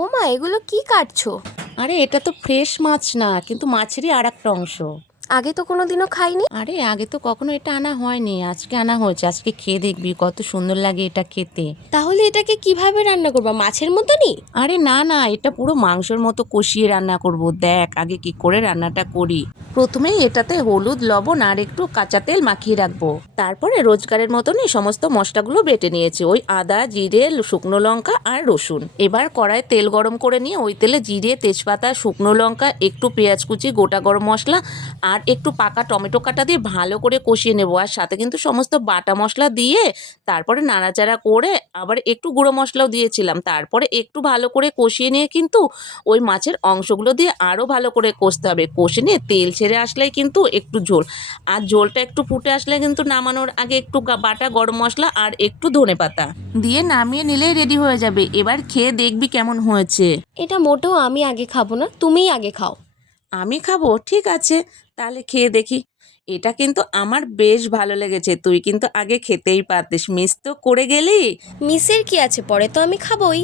ও মা, এগুলো কি কাটছো? আরে এটা তো ফ্রেশ মাছ না, কিন্তু মাছেরই আর একটা অংশ। আগে তো কোনোদিনও খাইনি। আরে আগে তো কখনো এটা আনা হয়নি, আজকে আনা হয়েছে। আজকে খেয়ে দেখবি কত সুন্দর লাগে এটা খেতে। তাহলে এটাকে কিভাবে রান্না করবা, মাছের মতনই? আরে না না, এটা পুরো মাংসের মতো কষিয়ে রান্না করব। দেখ আগে কি করে রান্নাটা করি। প্রথমেই এটাতে হলুদ, লবণ আর একটু কাঁচা তেল মাখিয়ে রাখবো। তারপরে রোজকারের মতনই সমস্ত মশলাগুলো বেটে নিয়েছি। ওই আদা, জিরে, শুকনো লঙ্কা আর রসুন। এবার কড়াই তেল গরম করে নিয়ে ওই তেলে জিরে, তেজপাতা, শুকনো লঙ্কা, একটু পেঁয়াজ কুচি, গোটা গরম মশলা আর একটু পাকা টমেটো কাটা দিয়ে ভালো করে কষিয়ে নেবো। আর সাথে কিন্তু সমস্ত বাটা মশলা দিয়ে তারপরে নাড়াচাড়া করে আবার একটু গুঁড়ো মশলাও দিয়েছিলাম। তারপরে একটু ভালো করে কষিয়ে নিয়ে কিন্তু ওই মাছের অংশগুলো দিয়ে আরও ভালো করে কষতে হবে। কষে নিয়ে তেল ছেড়ে আসলেই কিন্তু একটু ঝোল, আর ঝোলটা একটু ফুটে আসলে কিন্তু নামানোর আগে একটু বাটা গরম মশলা আর একটু ধনেপাতা দিয়ে নামিয়ে নিলেই রেডি হয়ে যাবে। এবার খেয়ে দেখবি কেমন হয়েছে। এটা মোটেও আমি আগে খাবো না, তুমিই আগে খাও। আমি খাবো? ঠিক আছে, তাহলে খেয়ে দেখি। এটা কিন্তু আমার বেশ ভালো লেগেছে। তুই কিন্তু আগে খেতেই পারতিস, মিস তো করে গেলি। মিসের কি আছে, পরে তো আমি খাবোই।